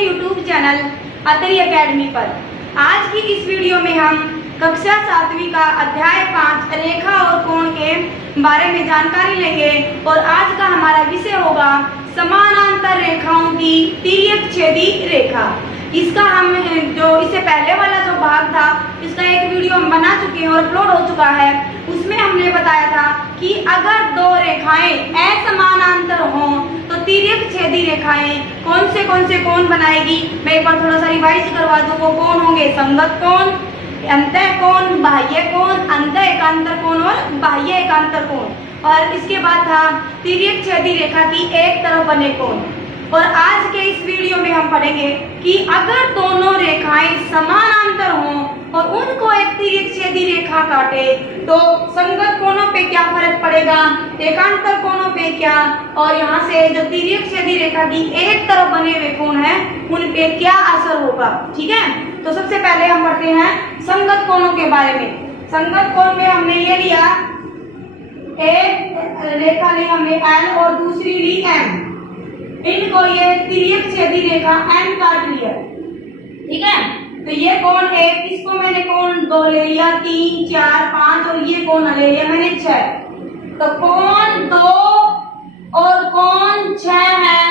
YouTube channel Atri academy पर। आज की इस वीडियो में हम कक्षा 7वीं का अध्याय 5 रेखा और कोण के बारे में जानकारी लेंगे और आज का हमारा विषय होगा समानांतर रेखाओं की तिर्यक छेदी रेखा। इसका हम इससे पहले वाला जो भाग था इसका एक वीडियो हम बना चुके हैं और अपलोड हो चुका है। उसमें हमने बताया था कि अगर दो रेखाएं असमानांतर हों तो तिर्यक छेदी रेखाएं कौन से कोण बनाएगी। मैं एक बार थोड़ा सा रिवाइज करवा दूं। वो कोण होंगे संगत कोण, अंतः कोण, बाह्य कोण, अंतः एकांतर कोण और बाह्य एकांतर कोण। और इसके बाद था तिर्यक छेदी रेखा की एक तरफ बने कोण। और आज के इस वीडियो में हम पढ़ेंगे कि अगर दोनों रेखाएं समानांतर हों और उनको एक तिर्यक छेदी रेखा काटे तो संगत कोणों पे क्या फर्क पड़ेगा, एकांतर कोणों पे क्या, और यहाँ से जो तिर्यक छेदी रेखा की एक तरफ बने हुए कोण है उन पे क्या असर होगा। ठीक है, तो सबसे पहले हम पढ़ते हैं संगत कोणों के बारे में। संगत कोण में हमने ये लिया, एक रेखा ली हमने L और दूसरी ली M। इनको ये तिर्यक छेदी रेखा M काट लिया। ठीक है, तो ये कोण एक, इसको मैंने कोण 2 ले लिया, 3, 4, 5 और ये कोण ले लिया मैंने 6। तो कोण 2 और कोण 6 है।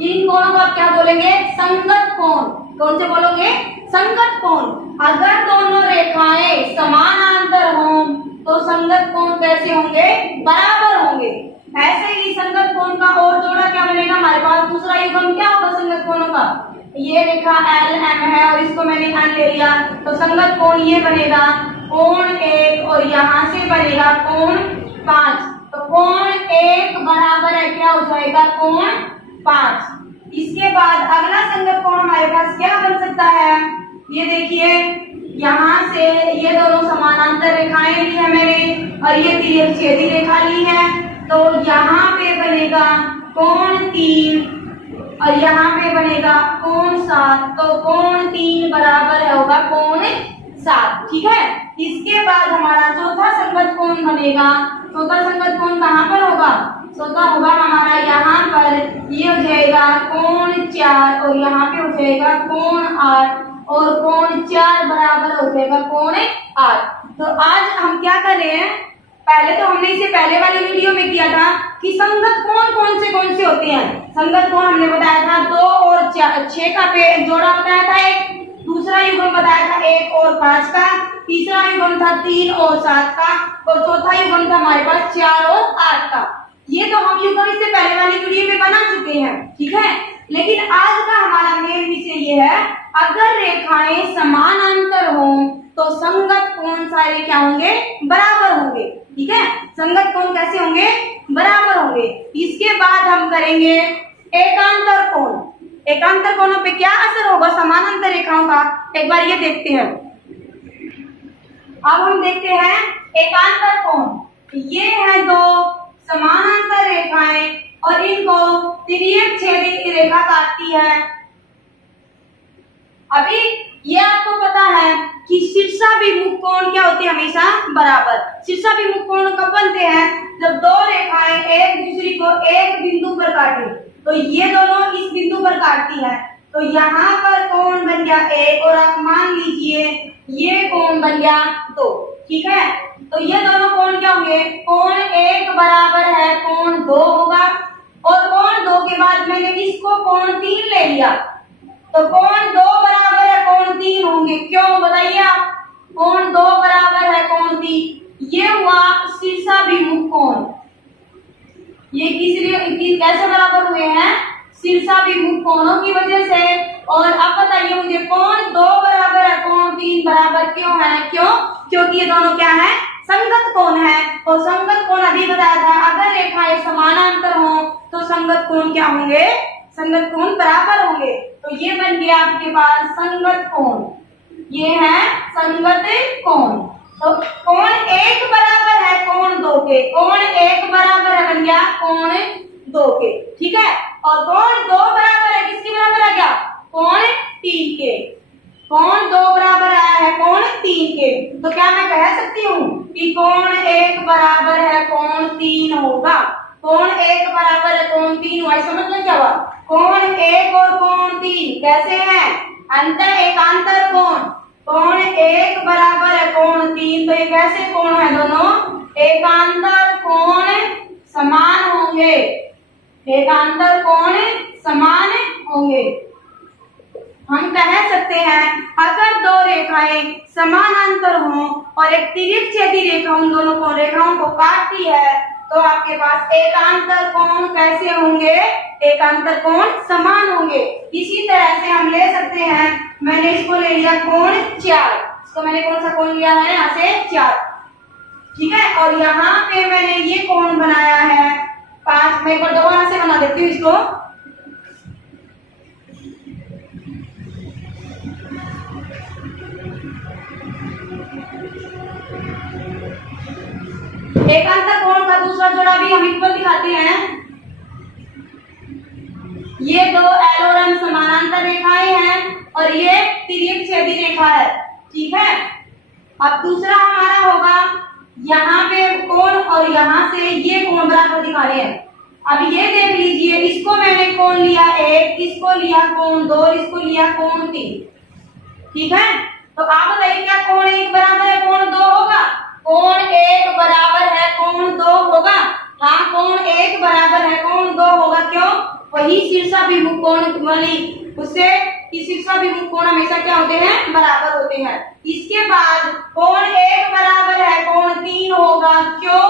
इन कोणों को आप क्या बोलेंगे? संगत कोण। कौन से बोलोगे? संगत कोण। अगर दोनों रेखाएं समानांतर हों तो संगत कोण कैसे होंगे? बराबर होंगे। ऐसे ही संगत कोण का और जोड़ा क्या बनेगा हमारे पास? दूसरा युग्म क्या होगा संगत कोणों का? ये रेखा L M है और इसको मैंने N ले लिया तो संगत कोण ये बनेगा कोण 1 और यहाँ से बनेगा कोण 5। तो कोण 1 बराबर है क्या हो जाएगा? कोण 5। इसके बाद अगला संगत कोण हमारे पास क्या बन सकता है? ये देखिए, यहाँ से ये दोनों समानांतर रेखाएं ली है मैंने और ये तिर्यक छेदी रेखा ली है। तो यहाँ पे बनेगा कोण 3 और यहाँ पे बनेगा कोण 7। तो कोण 3 बराबर होगा कोण 7। ठीक है, इसके बाद हमारा चौथा संगत कोण बनेगा। चौथा संगत कोण कहाँ पर होगा? चौथा होगा हमारा यहाँ पर। ये हो जाएगा कोण 4 और यहाँ पे हो जाएगा कोण 8 और कोण 4 बराबर हो जाएगा कोण 8। तो आज हम क्या कर रहे हैं? पहले तो हमने इसे पहले वाले वीडियो में किया था कि संगत कोण कौन से होते हैं। संगत कोण हमने बताया था 2 और 6 का जोड़ा बताया था एक, दूसरा युग्म बताया था 1 और 5 का, तीसरा युग्म था 3 और 7 का और चौथा युग्म था हमारे पास 4 और 8 का। ये तो हम युग्म इससे पहले वाली वीडियो में बना चुके हैं। ठीक है, लेकिन आज का हमारा मेन विषय ये है, अगर रेखाएं समानांतर हों तो संगत कोण सारे क्या होंगे? बराबर होंगे। ठीक है, संगत कोण कैसे होंगे? बराबर होंगे। इसके बाद हम करेंगे एकांतर कोण। एकांतर कोणों पे क्या असर होगा समानांतर रेखाओं का, एक बार ये देखते हैं। अब हम देखते हैं एकांतर कोण। ये है दो समानांतर रेखाएं और इनको तिर्यक छेदी रेखा काटती है। अभी ये आपको पता है कि शीर्षाभिमुख कोण क्या होते हैं? हमेशा बराबर। शीर्षाभिमुख कोण कब बनते हैं? जब दो रेखाएं एक दूसरी को एक बिंदु पर काटे। तो ये दोनों इस बिंदु पर काटती है तो यहाँ पर कोण बन गया 1 और आप मान लीजिए ये कोण बन गया 2। ठीक है, तो ये दोनों कोण क्या होंगे? कोण 1 बराबर है कोण 2 होगा और कोण 2 के बाद मैंने इसको कोण 3 ले लिया तो कोण 2 बराबर है कोण 3 होंगे। क्यों बताइए आप? कोण 2 बराबर है कोण 3। ये हुआ शीर्षाभिमुख कोण। ये कैसे बराबर हुए हैं? शीर्षाभिमुख कोणों की वजह से। और अब बताइए मुझे, कोण 2 बराबर है कोण 3 बराबर क्यों है? क्यों? क्योंकि ये दोनों क्या है? संगत कोण है। और संगत कोण अभी बताया था, अगर रेखाएं समानांतर हों तो संगत कोण क्या होंगे? संगत कोण बराबर होंगे। तो ये बन गया आपके पास संगत कोण। ये है संगत कोण। तो कोण 1 बराबर है कोण 2 के। कोण 1 बराबर है बन गया कोण 2 के। ठीक है, और कोण 2 बराबर है किसके बराबर आ गया? कोण 3 के। कोण 2 बराबर आया है कोण 3 के। तो क्या मैं कह सकती हूँ कि कोण 1 बराबर है कोण 3 होगा? कोण 1 बराबर है कोण 3 हुआ। समझ में क्या हुआ? कोण 1 और कोण 3 कैसे है? अंतर एकांतर कोण, कोण एक बराबर है कोण तीन, तो ये कैसे कोण है? दोनों एकांतर कोण समान होंगे, एकांतर कोण समान होंगे। हम कह सकते हैं अगर दो रेखाएं समानांतर हों और एक तिर्यक छेदी रेखा उन दोनों को रेखाओं को काटती है तो आपके पास एकांतर कोण कैसे होंगे? एकांतर कोण समान होंगे। इसी तरह से हम ले सकते हैं, मैंने इसको ले लिया कोण 4, इसको मैंने कौन सा कोण लिया है? यहाँ से 4, ठीक है। और यहाँ पे मैंने ये कोण बनाया है 5। मैं एक बार दोबारा से बना देती हूँ इसको। एकांतर कोण का दूसरा जोड़ा भी हम इक्वल दिखाते हैं। ये दो एल और एम समानांतर रेखाएं हैं और ये तिर्यक छेदी रेखा है, ठीक है। अब दूसरा हमारा होगा यहाँ पे कोण और यहाँ से ये कोण बराबर दिखा रहे हैं। अब ये देख लीजिए, इसको मैंने कोण लिया 1, इसको लिया कोण 2, इसको लिया कोण 3, ठीक है। तो आप बताइए क्या कोण 1 बराबर है कोण 2 होगा? कोण 1 बराबर है कोण 2 होगा? हाँ, कोण 1 बराबर है कोण 2 होगा। क्यों? वही शीर्षाभिमुख कोण वाली उससे शीर्षाभिमुख कोण हमेशा क्या होते हैं? बराबर होते हैं। इसके बाद कोण 1 बराबर है कोण 3 होगा। क्यों?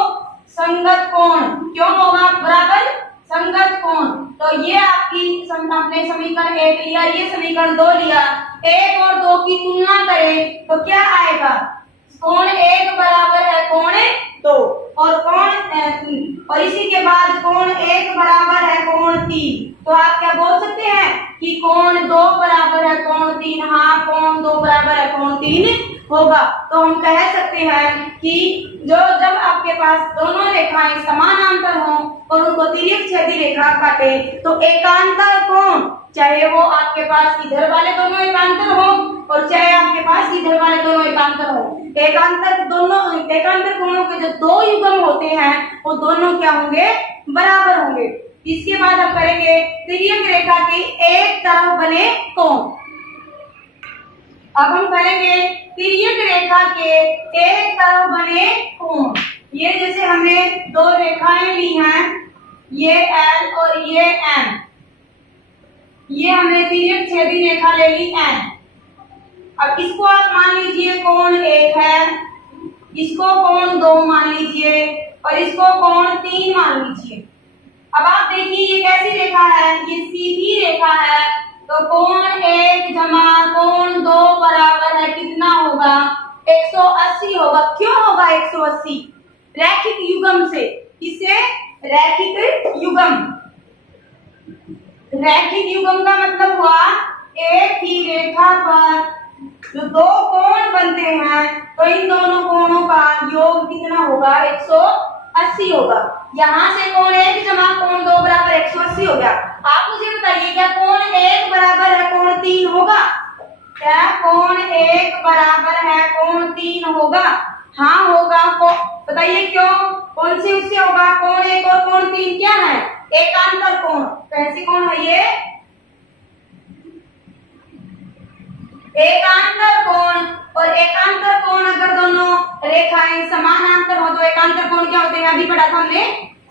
संगत कोण। क्यों होगा बराबर? संगत कोण। तो ये आपकी आपने समीकरण 1 लिया, ये समीकरण 2 लिया, 1 और 2 की तुलना करें तो क्या आएगा? कोण 1 बराबर है कोण 2 और और इसी के बाद कोण 1 बराबर है कोण 3। तो आप क्या बोल सकते हैं कि कोण 2 बराबर है कोण 3? हाँ, कोण 2 बराबर है कोण 3 होगा। तो हम कह सकते हैं कि जब आपके पास दोनों रेखाएं समानांतर हों और उनको तिर्यक छेदी रेखा काटे तो एकांतर कोण, चाहे वो आपके पास इधर वाले दोनों एकांतर हो और चाहे आपके पास इधर वाले दोनों एकांतर हो, एकांतर कोणों के जो दो युग्म होते हैं वो दोनों क्या होंगे? बराबर होंगे। इसके बाद हम करेंगे तिर्यक रेखा की एक तरफ बने कोण। अब हम करेंगे तिर्यक रेखा के एक तरफ बने कोण। ये जैसे हमने दो रेखाएं ली हैं, ये L और ये M, ये हमने तिर्यक छेदी रेखा ले ली N। अब इसको आप मान लीजिए कोण 1 है, इसको कोण 2 मान लीजिए और इसको कोण 3 मान लीजिए। अब आप देखिए ये कैसी रेखा है? ये सीधी रेखा है, तो कोण 1 जमा कोण 2 बराबर है कितना होगा? 180 होगा। क्यों होगा 180? रैखिक युग्म से। इसे रैखिक युग्म, रैखिक युग्म का मतलब हुआ एक ही रेखा पर जो दो कोण बनते हैं तो इन दोनों कोणों का योग कितना होगा? 180 होगा। यहाँ से कोण 1 जमा कोण 2 बराबर 180 हो गया। आप मुझे बताइए क्या कोण 1 बराबर है कोण 3 होगा? क्या कोण 1 बराबर है कोण 3 होगा? हाँ होगा। बताइए क्यों? कौन से उससे होगा? कोण 1 और कोण 3 क्या है? एकांतर कोण। कैसे कोण है ये? एकांतर कोण। और एकांतर कोण अगर दोनों रेखाएं समानांतर हो तो एकांतर कोण क्या होते हैं? अभी पढ़ा था हमने,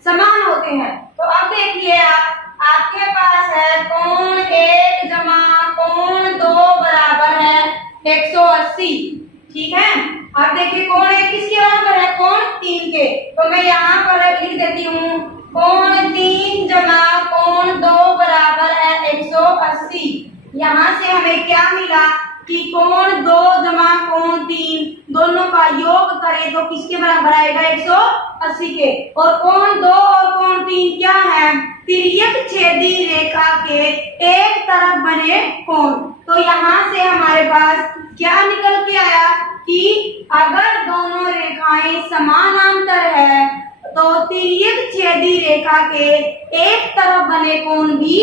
समान होते हैं। तो अब देखिए आपके पास है कोण 1 जमा कोण 2 बराबर है 180, ठीक है। अब देखिए कोण 1 किसके बराबर है? कोण 3 के। तो मैं यहाँ पर लिख देती हूँ कोण 3 जमा कोण 2 बराबर है 180। यहाँ से हमें क्या मिला कि कोण 2 जमा कोण 3 दोनों का योग करें तो किसके बराबर आएगा? 180 के। और कोण 2 और कोण 3 क्या है? तिर्यक छेदी रेखा के एक तरफ बने कोण। तो यहाँ से हमारे पास क्या निकल के आया कि अगर दोनों रेखाएं समानांतर है तो तिर्यक छेदी रेखा के एक तरफ बने कोण भी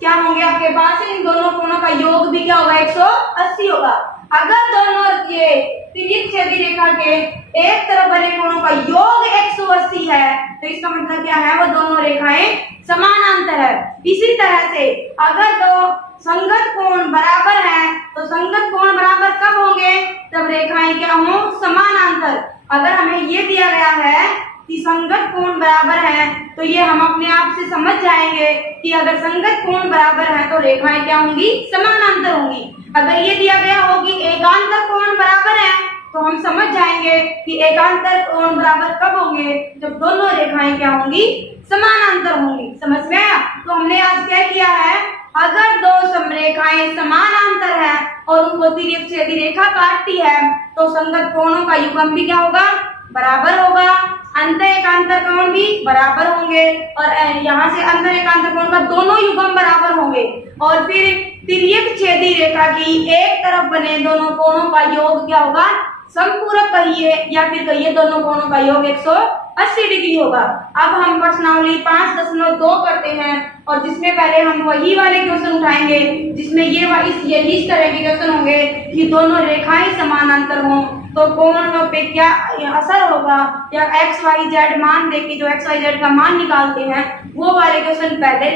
क्या होंगे आपके पास? इन दोनों कोणों का योग भी क्या होगा? 180 होगा। अगर दोनों ये तिर्यक छेदी रेखा के एक तरफ बने कोणों का योग 180 है तो इसका मतलब क्या है? वो दोनों रेखाएं समानांतर है। इसी तरह से अगर दो संगत कोण बराबर है, तो संगत कोण बराबर कब होंगे, जब रेखाएं क्या हो, समानांतर। अगर हमें ये दिया गया है कि संगत कोण बराबर है, तो ये हम अपने आप से समझ जाएंगे कि अगर संगत कोण बराबर है तो रेखाएं क्या होंगी, समानांतर होंगी। अगर ये दिया गया हो कि एकांतर कोण बराबर है, तो हम समझ जाएंगे कि एकांतर कोण बराबर कब होंगे, जब दोनों रेखाएं क्या होंगी, समानांतर होंगी। समझ में आया? तो हमने आज क्या किया है, अगर दो समरेखाएं समानांतर है और उनको तिर्यक छेदी रेखा काटती है, तो संगत कोणों का युग्म भी क्या होगा, बराबर होगा। अंतर एकांतर कोण भी बराबर होंगे और यहाँ से अंतर एकांतर कोण का दोनों युग्म बराबर होंगे। और फिर तिर्यक छेदी रेखा की एक तरफ बने दोनों कोणों का योग क्या होगा, समपूरक कहिए या फिर कहिए दोनों कोणों का योग 180 डिग्री होगा। अब हम प्रश्नावली 5.2 करते हैं और जिसमें पहले हम वही वाले क्वेश्चन उठाएंगे जिसमें ये इस तरह के क्वेश्चन होंगे कि दोनों रेखाएं समानांतर हों तो कोण पे क्या असर होगा, या एक्स वाई जेड मान देके जो एक्स वाई जेड का मान निकालते हैं वो वाले क्वेश्चन पहले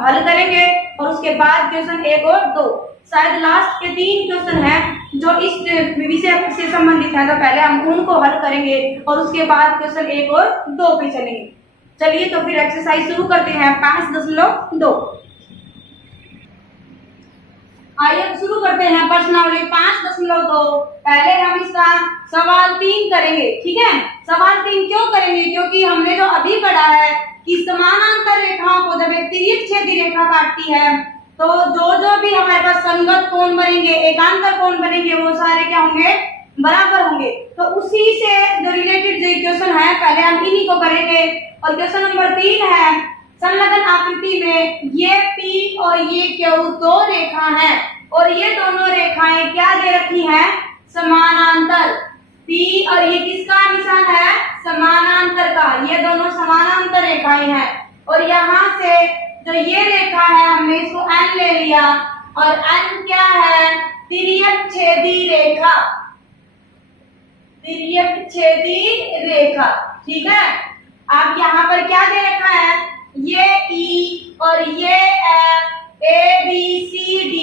हल करेंगे और उसके बाद क्वेश्चन 1 और 2, शायद लास्ट के 3 क्वेश्चन हैं जो इस विषय से संबंधित है, तो पहले हम उनको हल करेंगे और उसके बाद क्वेश्चन 1 और 2 पे चलेंगे। चलिए तो फिर एक्सरसाइज शुरू करते हैं 5.2। आइए शुरू करते हैं प्रश्नावली 5.2। पहले हम इसका सवाल 3 करेंगे, ठीक है। सवाल 3 क्यों करेंगे, क्योंकि हमने जो अभी पढ़ा है कि समानांतर रेखाओं को जब एक तिर्यक छेदी रेखा काटती है तो जो भी हमारे पास संगत कोण बनेंगे, एकांतर कोण बनेंगे, वो सारे क्या होंगे, बराबर होंगे। तो उसी से जो रिलेटेड जो क्वेश्चन है पहले हम इन्हीं को करेंगे। और क्वेश्चन नंबर 3 है, संलग्न आकृति में ये P और ये Q दो रेखा हैं और ये दोनों रेखाएं क्या दे रखी हैं, समानांतर। P और ये किसका निशान है, समानांतर का, ये दोनों समानांतर रेखाएं हैं। और यहाँ से जो ये रेखा है हमने इसको N ले लिया और N क्या है, तिर्यक छेदी रेखा, तिर्यक छेदी रेखा, ठीक है। अब यहाँ पर क्या दे रखा है, ये E और ये F, A B C D,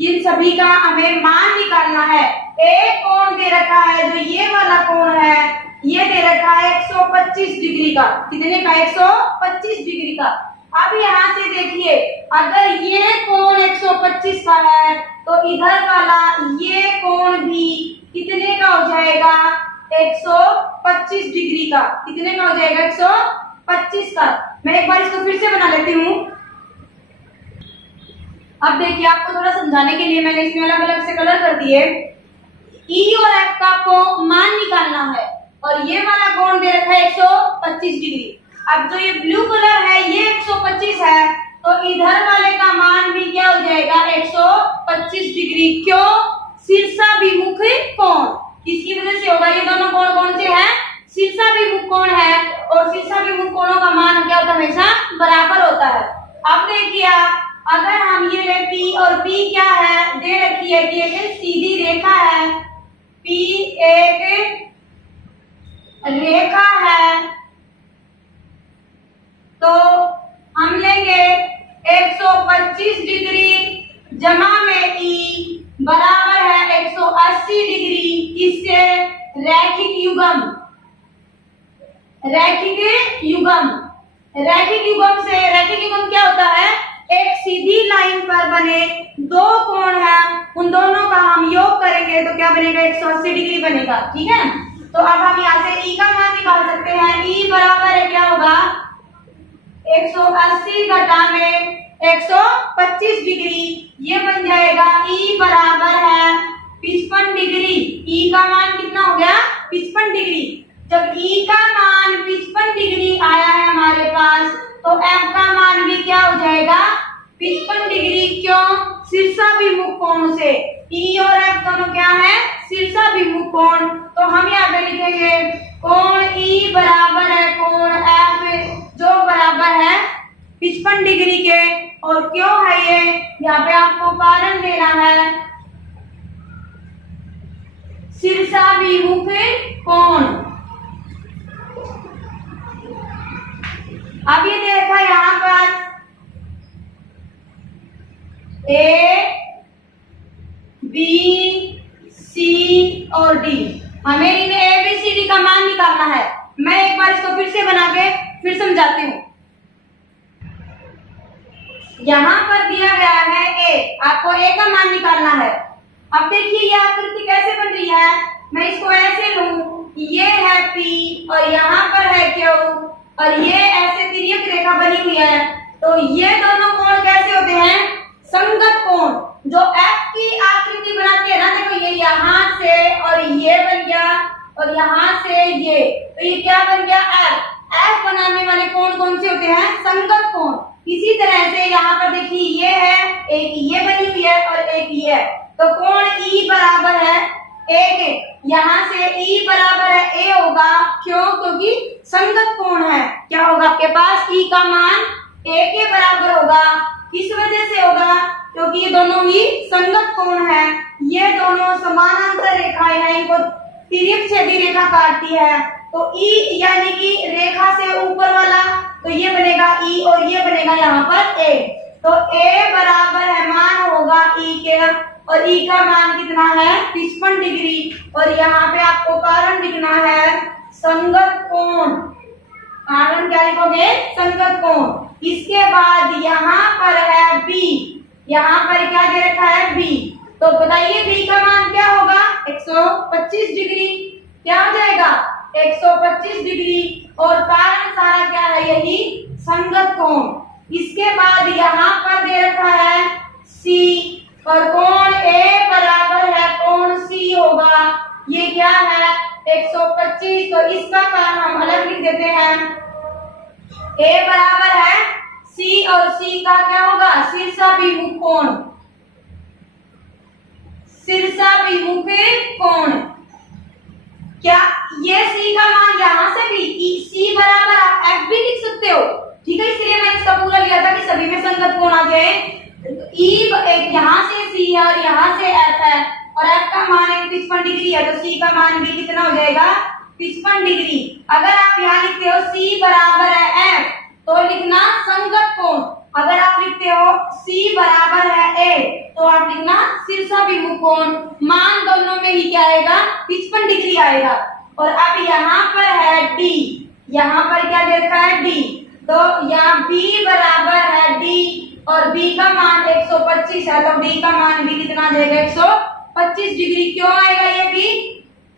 इन सभी का हमें मान निकालना है। एक कोण दे रखा है जो ये वाला कोण है, ये दे रखा है 125 डिग्री का, कितने का, 125 डिग्री का। अब यहाँ से देखिए अगर ये कोण 125 का है तो इधर वाला ये कोण भी कितने का हो जाएगा, 125 डिग्री का, कितने का हो जाएगा, 125 का। मैं एक बार इसको फिर से बना लेती हूँ। अब देखिए आपको थोड़ा समझाने के लिए मैंने इसमें अलग अलग से कलर कर दिए। E और F का आपको मान निकालना है और ये वाला कोण दे रखा है 125 डिग्री। अब जो ये ब्लू कलर है ये 125 है तो इधर वाले का मान भी क्या हो जाएगा, 125 डिग्री। क्यों, शीर्षाभिमुख कोण, किसकी वजह से होगा, ये दोनों कोण कौन से हैं, शीर्षाभिमुख कोण है और शीर्षाभिमुख कोणों का मान क्या होता है, हमेशा बराबर होता है। अब देखिए आप, अगर हम ये ले P और P क्या है, दे रखी है कि एक सीधी रेखा है, P एक रेखा है, तो हम लेंगे 125 डिग्री जमा में E बराबर है 180 डिग्री, किससे, रैखिक युग्म, रैखिक युग्म। रैखिक युग्म से, रैखिक युग्म क्या होता है, एक सीधी लाइन पर बने दो कोण है, उन दोनों का हम योग करेंगे तो क्या बनेगा, 180 डिग्री बनेगा, ठीक है। तो अब हम यहाँ से E का मान निकाल सकते हैं। E बराबर है क्या होगा, 180 घटा में 125 डिग्री, ये बन जाएगा E बराबर है 55 डिग्री। E का मान कितना हो गया, 55 डिग्री। जब E का मान 55 डिग्री आया है हमारे पास तो F का मान भी क्या हो जाएगा, 55 डिग्री। क्यों, शीर्षाभिमुख कोण से, E और F दोनों क्या है, शीर्षाभिमुख कोण। तो हम यहाँ पे लिखेंगे कोण E बराबर है कोण F जो बराबर है 55 डिग्री के। और क्यों है ये, यहाँ पे आपको कारण देना है, शीर्षाभिमुख कोण। अब ये देखा यहाँ पर ए बी सी और डी। हमें इन ए बी सी डी का मान निकालना है। मैं एक बार इसको फिर से बना के फिर समझाती हूँ। यहाँ पर दिया गया है ए, आपको ए का मान निकालना है। अब देखिए ये आकृति कैसे बन रही है। मैं इसको ऐसे लूं, ये है पी और यहाँ पर है क्यू और ये ऐसे तिर्यक रेखा बनी हुई है। तो ये दोनों कोण कैसे होते हैं? संगत कोण। जो एफ की आकृति बनाती है ना, देखो ये यहाँ से और ये बन गया और यहाँ से ये, तो ये क्या बन गया? एफ। एफ बनाने वाले कोण कौन से होते हैं? संगत कोण। इसी तरह से यहाँ पर देखिए ये है, एक ये बनी हुई है और एक ये है, तो कोण ई बराबर है ए के। यहाँ से ई बराबर है ए होगा, क्यों? क्योंकि संगत कोण है। क्या होगा आपके पास? ई का मान ए के बराबर होगा। किस वजह से होगा? क्योंकि ये दोनों ही संगत कोण है। ये दोनों समानांतर रेखाएं हैं, इनको तिर्यक छेदी रेखा काटती है। तो ई यानी कि रेखा से ऊपर वाला, तो ये बनेगा ई और ये बनेगा यहाँ पर ए। तो ए बराबर है, मान होगा ई के, और ई का मान कितना है? 55 डिग्री। और यहाँ पे आपको कारण लिखना है संगत कोण। कारण क्या लिखोगे? संगत कोण। इसके बाद यहाँ पर है बी, यहाँ पर क्या दे रखा है? बी। तो बताइए बी का मान क्या होगा? 125 डिग्री। क्या हो जाएगा? 125 डिग्री। और कारण सारा क्या है? यही संगत कोण। इसके बाद यहाँ पर दे रखा है सी, और कोण ए बराबर है कोण सी होगा। ये क्या है? 125। तो इसका कारण हम अलग लिख देते हैं। ए बराबर है सी और सी का क्या होगा? शीर्षाभिमुख कोण। शीर्षाभिमुख कोण। क्या ये सी का मान यहाँ से भी सी बराबर आप एफ भी लिख सकते हो, ठीक है? इसलिए मैंने इसका पूरा लिया था कि सभी में संगत कोण आ जाए। ई एक यहाँ से सी है और यहाँ से एफ है, और एफ का मान 55 डिग्री है, तो सी का मान भी कितना हो जाएगा? 55 डिग्री। अगर आप यहाँ लिखते हो सी बराबर है एफ, तो लिखना संगत कोण। अगर आप लिखते हो सी बराबर है ए, तो आप लिखना शीर्षाभिमुख कोण। मान दोनों में ही क्या आएगा? 55 डिग्री आएगा। और अब यहाँ पर है डी, यहाँ पर क्या दे रखा है? डी। तो यहाँ बी बराबर है डी, और बी का मान 125 है, तो बी का मान भी कितना आ जाएगा? 125 डिग्री। क्यों आएगा ये बी?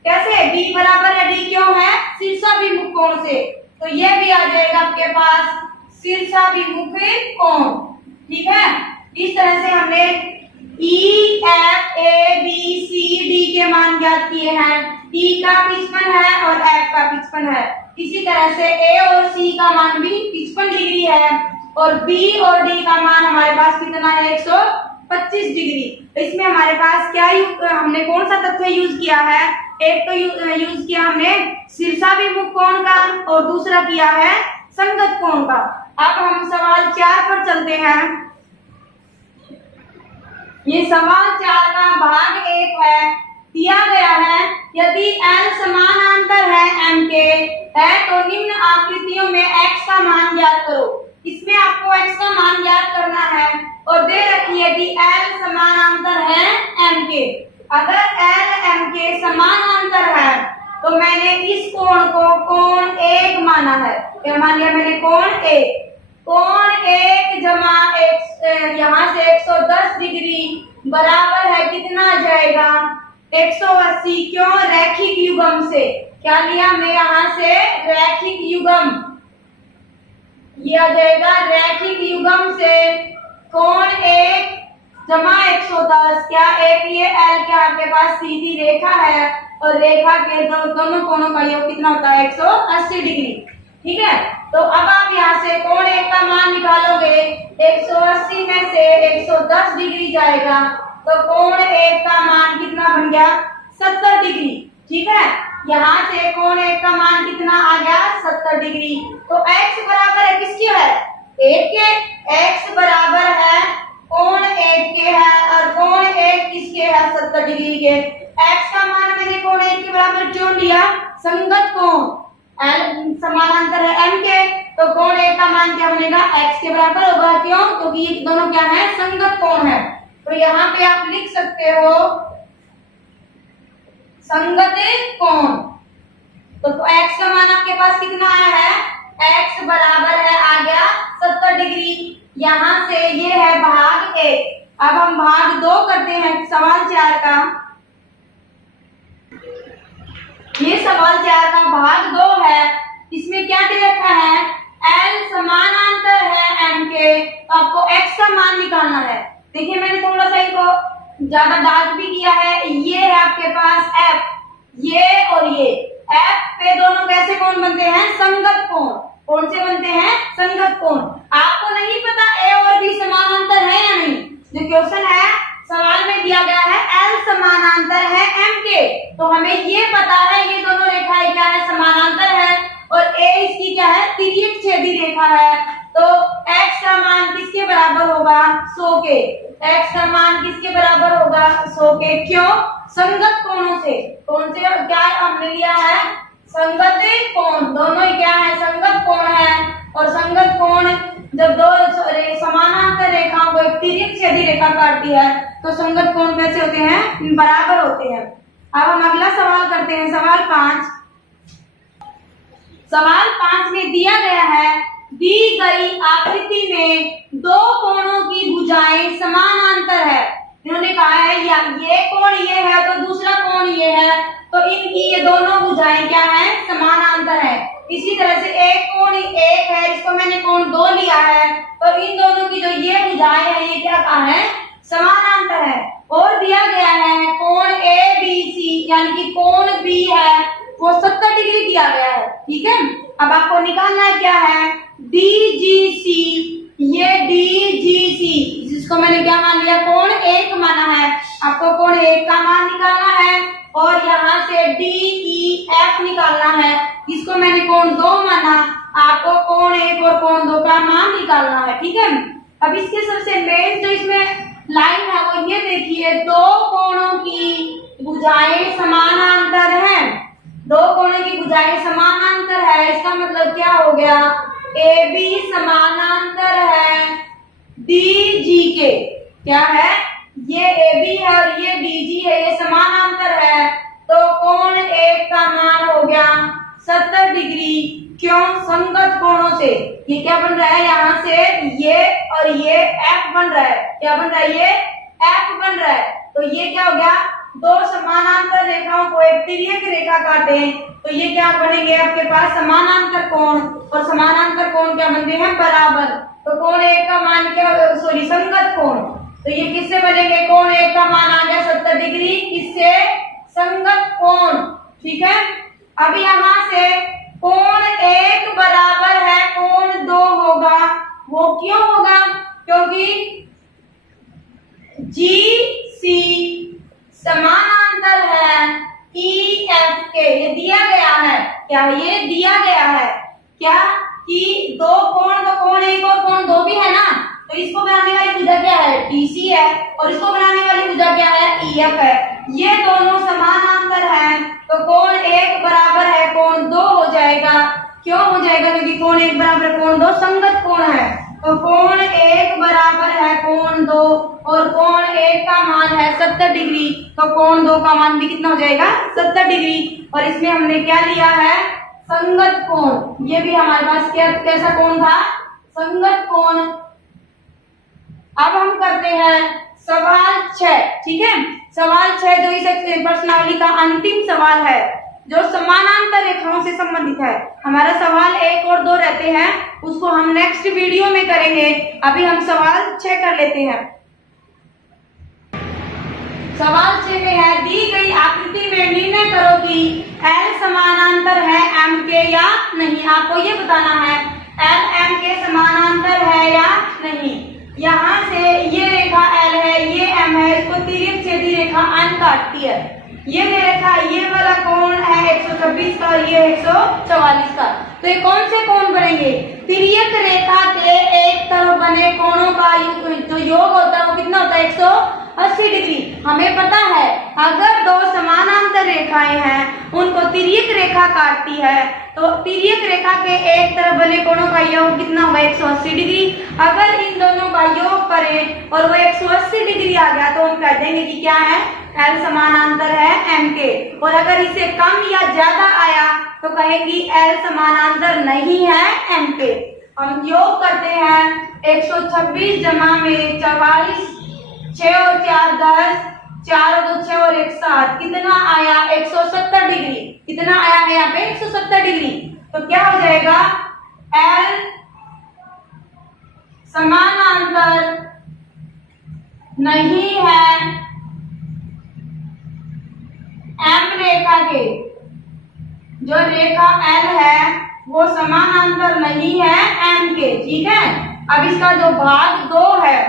कैसे? बी बराबर है डी क्यों है? शीर्षाभिमुख कोण से। तो ये भी आ जाएगा आपके पास शीर्षाभिमुख कोण, ठीक है? इस तरह से हमने E F A B C D के मान ज्ञात किए हैं। ई का 55 है और एफ का 55 है। इसी तरह से ए और सी का मान भी 55 डिग्री है, और बी और डी का मान हमारे पास कितना है? 125 डिग्री। तो इसमें हमारे पास क्या हमने कौन सा तथ्य यूज किया है? एक तो यूज किया हमने शीर्षाभिमुख कोण का, और दूसरा किया है संगत कोण का। अब हम सवाल 4 पर चलते हैं। ये सवाल 4 का भाग 1 है। दिया गया है यदि L समानांतर है M के है, तो निम्न आकृतियों में x का मान ज्ञात करो। इसमें आपको x का मान ज्ञात करना है, और दे रखी है यदि L समानांतर है M के। अगर L M के समानांतर है, तो मैंने इस कोण को कोण 1 माना है। क्या मान लिया मैंने? कोण 1। कोण 1 जमा यहाँ से 110 डिग्री बराबर है कितना आ जाएगा? 180। क्यों? रैखिक युग्म से। क्या लिया हमने यहाँ से? रैखिक युग्म। ये आ जाएगा रैखिक युग्म से कोण 1 जमा 110। क्या? एक ये L के आपके पास सीधी रेखा है, और रेखा के दोनों कोणों का योग कितना होता है? 180 डिग्री, ठीक है? तो अब आप यहाँ से कोण 1 का मान निकालोगे, 180 में से 110 डिग्री जाएगा, तो कोण 1 का मान कितना बन गया? 70 डिग्री, ठीक है? यहाँ से कोण 1 का मान कितना आ गया? 70 डिग्री। तो x बराबर है किसके है? 1 के। x बराबर है कोण 1 के है, और कोण 1 किसके है? 70 डिग्री के। x का मान मैंने कोण 1 के बराबर क्यों लिया? संगत कोण। L समानांतर है M के, तो कोण 1 का मान क्या बनेगा? x के बराबर होगा। क्यों? क्योंकि ये दोनों क्या है? संगत कोण है। तो यहाँ पे आप लिख सकते हो संगत कोण। तो x का मान आपके पास कितना आया है, x बराबर है आ गया 70 डिग्री। यहाँ से ये है भाग 1। अब हम भाग 2 करते हैं सवाल 4 का। ये सवाल 4 का भाग 2 है। इसमें क्या दे रखा है, L समानांतर है M के, तो आपको x का मान निकालना है। देखिए मैंने थोड़ा सा इसको ज्यादा डार्क भी किया है। ये है आपके पास F, ये और ये F पे दोनों कैसे कोण बनते हैं, संगत कोण। कौन से बनते हैं, संगत कोण। आपको नहीं पता A और B समानांतर है या नहीं। जो क्वेश्चन है सवाल में दिया गया है L समानांतर है M के, तो हमें ये पता है ये दोनों रेखाएं क्या है, समानांतर है, और A इसकी क्या है, तिर्यक छेदी रेखा है। तो x का मान किसके बराबर होगा, 100 के। x का मान किसके बराबर होगा, 100 के। क्यों, संगत कोणों से। कौन से क्या हमने लिया है, संगत कोण। दोनों ही क्या है, संगत कोण है। और संगत कोण जब दो समानांतर रेखाओं को एक तिर्यक छेदी रेखा काटती है तो संगत कोण कैसे होते हैं, बराबर होते हैं। अब हम अगला सवाल करते हैं, सवाल 5। सवाल 5 में दिया गया है, दी गई आकृति में दो कोणों की भुजाएं समानांतर है। इन्होंने कहा है या ये कोण ये है तो दूसरा कोण ये है, तो इनकी ये दोनों भुजाएं क्या है, समानांतर है। इसी तरह से एक कोण एक है, इसको मैंने कोण 2 लिया है, तो इन दोनों की जो ये भुजाएं हैं ये क्या कहा है, समानांतर है। और दिया गया है कोण ABC यानी कि कोण B है वो 70 डिग्री दिया गया है। ठीक है, अब आपको निकालना है क्या है, DGC। ये DGC जिसको मैंने क्या मान लिया, कोण 1 माना है, आपको कोण 1 का मान निकालना है। और यहाँ से DEF निकालना है, इसको मैंने कोण 2 माना, आपको कोण 1 और कोण 2 का मान निकालना है। ठीक है, अब इसके सबसे मेन जो इसमें लाइन है वो ये देखिए, दो कोणों की भुजाएं समानांतर हैं। दो कोणों की भुजाएं समानांतर है, इसका मतलब क्या हो गया, AB समानांतर है DG के। क्या है, ये AB है और ये DG है, ये समानांतर है, तो कोण 1 का मान हो गया 70 डिग्री। क्यों, संगत कोणों से। ये क्या बन रहा है, यहाँ से ये और ये F बन रहा है। क्या बन रहा है, ये F बन रहा है। तो ये क्या हो गया, दो समानांतर रेखाओं को एक तिर्यक रेखा काटे तो ये क्या बनेंगे, आपके पास समानांतर कोण। और समानांतर कोण क्या बनते हैं, बराबर। तो कोण 1 का मान क्या, सॉरी संगत कोण। तो ये किससे बनेंगे, कोण 1 का मान आ गया 70 डिग्री, इससे संगत कोण। ठीक है, अब यहाँ से कोण 1 बराबर है कोण 2 होगा। वो क्यों होगा, क्योंकि GC समानांतर है EF के। ये दिया गया है, क्या ये दिया गया है क्या, कि दो कोण, तो कोण 1 और कोण 2 भी है ना, तो इसको बनाने वाली भुजा क्या है, DC है, और इसको बनाने वाली भुजा क्या है, EF है। ये दोनों समानांतर हैं, तो कोण 1 बराबर है कोण 2 हो जाएगा। क्यों हो जाएगा, क्योंकि कोण 1 बराबर कोण 2 संगत कोण है। तो कोण 1 बराबर है कोण 2 और कोण 1 का मान है 70 डिग्री, तो कोण 2 का मान भी कितना हो जाएगा, 70 डिग्री। और इसमें हमने क्या लिया है, संगत कोण। ये भी हमारे पास क्या, कैसा कोण था, संगत कोण। अब हम करते हैं सवाल 6। ठीक है, सवाल 6 जो इस प्रश्नावली का अंतिम सवाल है, जो समानांतर रेखाओं से संबंधित है। हमारा सवाल 1 और 2 रहते हैं, उसको हम नेक्स्ट वीडियो में करेंगे। अभी हम सवाल 6 कर लेते हैं। सवाल 6 में है, दी गई आकृति में निर्णय करो कि L समानांतर है M के या नहीं। आपको ये बताना है L M के समानांतर है या नहीं। यहाँ से ये रेखा L है, ये M है, इसको तिर्यक छेदी रेखा N काटती है। ये रेखा, ये वाला कोण है 126 का और ये 144 का। तो ये कौन से कोण बनेंगे, तिर्यक रेखा के एक तरफ बने कोणों का जो योग होता है वो कितना होता है, 180 डिग्री। हमें पता है अगर दो समानांतर रेखाएं हैं उनको तिर्यक रेखा काटती है तो तिर्यक रेखा के एक तरफ बने कोणों का योग कितना होगा, 180 डिग्री। अगर इन इन दोनों का योग करें और वो 180 डिग्री आ गया तो हम कह देंगे कि क्या है, L समानांतर है M के। और अगर इसे कम या ज्यादा आया तो कहेंगी L समानांतर नहीं है M के। हम योग करते हैं 126 जमा में 44, 6 और 4 10, 4 और 2 6 और 1 7, कितना आया 170 डिग्री। कितना आया है यहाँ पे 170 डिग्री। तो क्या हो जाएगा, L समानांतर नहीं है M रेखा के। जो रेखा L है वो समानांतर नहीं है M के। ठीक है, अब इसका जो भाग 2 है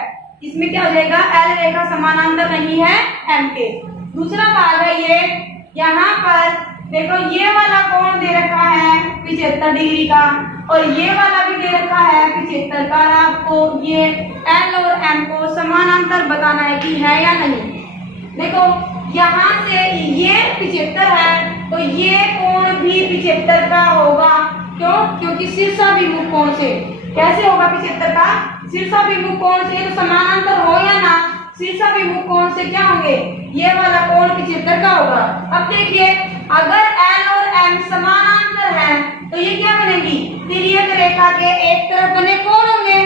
इसमें क्या हो जाएगा, L रेखा समानांतर नहीं है M के। दूसरा भाग है ये, यहाँ पर देखो ये वाला कोण दे रखा है 75 डिग्री का और ये वाला भी दे रखा है 75 का। आपको ये L और M को समानांतर बताना है कि है या नहीं। देखो यहाँ से ये 75 है तो ये कोण भी 75 का होगा। क्यों? क्योंकि शीर्षाभिमुख कोण से। कैसे होगा 75 का? शीर्षाभिमुख कोण से। तो समानांतर हो या ना, शीर्षाभिमुख कोण से क्या होंगे, ये वाला कोण 75 का होगा। अब देखिए अगर L और M समानांतर है तो ये क्या बनेगी, तिर्यक रेखा के एक तरफ बने कोण होंगे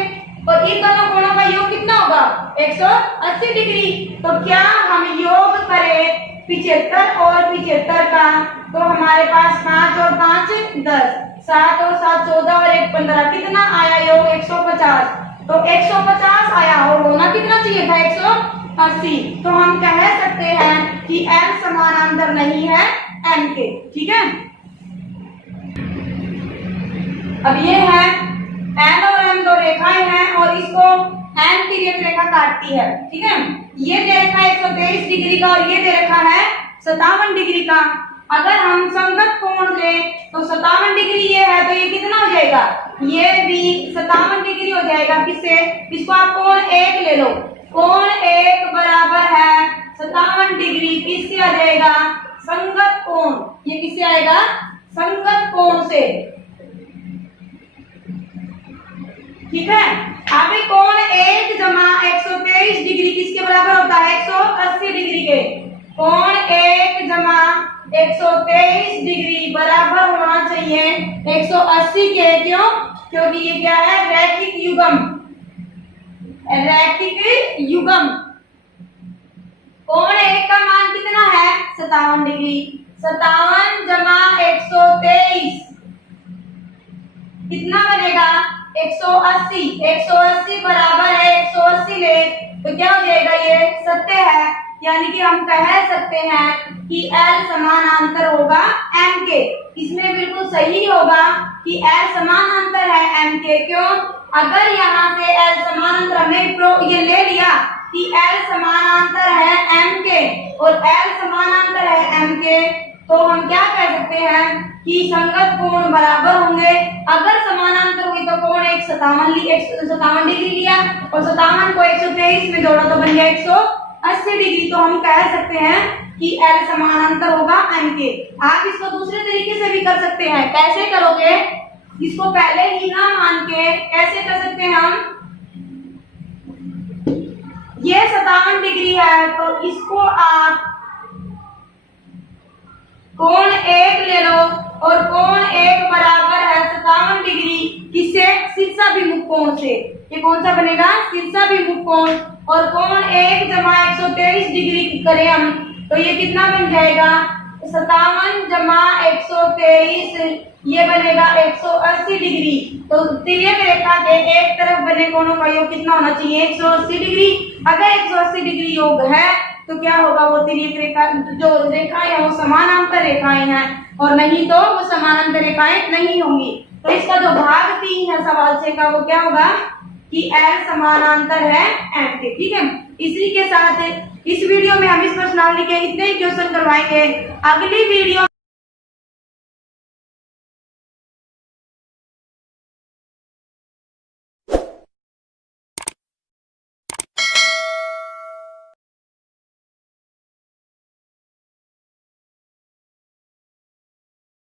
और इन दोनों कोणों का योग कितना होगा 180 डिग्री। तो क्या हम योग करें 75 और 75 का, तो हमारे पास 5 और 5 10, 7 और 7 14 और 1 15, कितना आया योग 150। तो 150 आया और होना कितना चाहिए था 180। तो हम कह सकते हैं कि L समानांतर नहीं है M के। ठीक है, अब ये है L और M दो रेखाएं हैं और इसको M तिर्यक रेखा काटती है। ठीक है, ये दे रखा है 123 डिग्री का और ये दे रखा है 57 डिग्री का। अगर हम संगत कोण लें तो 57 डिग्री ये है तो ये कितना हो जाएगा, ये भी 57 डिग्री हो जाएगा। किससे? इसको आप कोण 1 ले लो, कोण 1 बराबर है 57 डिग्री। किससे आ जाएगा, संगत कोण। ये किससे आएगा, संगत कोण से। ठीक है, अभी कोण 1 जमा 123 डिग्री किसके बराबर होता है 180 डिग्री के। कोण 1 जमा 123 डिग्री बराबर होना चाहिए 180 के। क्यों? क्योंकि ये क्या है, रैखिक युग्म। रैखिक युग्म। कोण 1 का मान कितना है 57 डिग्री। 57 जमा 123 कितना बनेगा 180। 180 बराबर है 180 ले तो क्या हो जाएगा, ये सत्य है। यानी कि हम कह सकते हैं कि L समानांतर होगा M के। इसमें बिल्कुल सही होगा कि L समानांतर है M के। क्यों? अगर यहाँ से L समानांतर हमने ये ले लिया कि L समानांतर है M के और L समानांतर है M के, तो हम क्या कह सकते हैं कि संगत कोण बराबर होंगे। अगर समानांतर हुई तो कोण 57 डिग्री लिया और 57 को 123 में जोड़ा तो बन गया 180 डिग्री। तो हम कह सकते हैं कि L समानांतर होगा M के। आप इसको दूसरे तरीके से भी कर सकते हैं। कैसे करोगे, इसको पहले ही ना मान के कैसे कर सकते हैं हम, ये 57 डिग्री है तो इसको आप कोण 1 ले लो और कोण 1 बराबर है 57 डिग्री। किससे? शीर्षाभिमुख कोण से। ये कौन सा बनेगा, शीर्षाभिमुख कोण। और कोण 1 जमा 123 डिग्री करें हम तो ये कितना बन जाएगा 57 जमा 123, ये बनेगा 180 डिग्री। तो तिर्यक रेखा के एक तरफ बने कोणों का योग कितना होना चाहिए 180 डिग्री। अगर 180 डिग्री योग है तो क्या होगा, वो तिर्यक रेखा जो रेखाएं हैं वो समानांतर रेखाएं हैं और नहीं तो वो समानांतर रेखाएं नहीं होंगी। तो इसका जो भाग 3 है सवाल 6 का वो क्या होगा कि L समानांतर है M के। ठीक है, इसी के साथ इस वीडियो में हम इस प्रश्नावली के इतने ही क्वेश्चन करवाएंगे। अगली वीडियो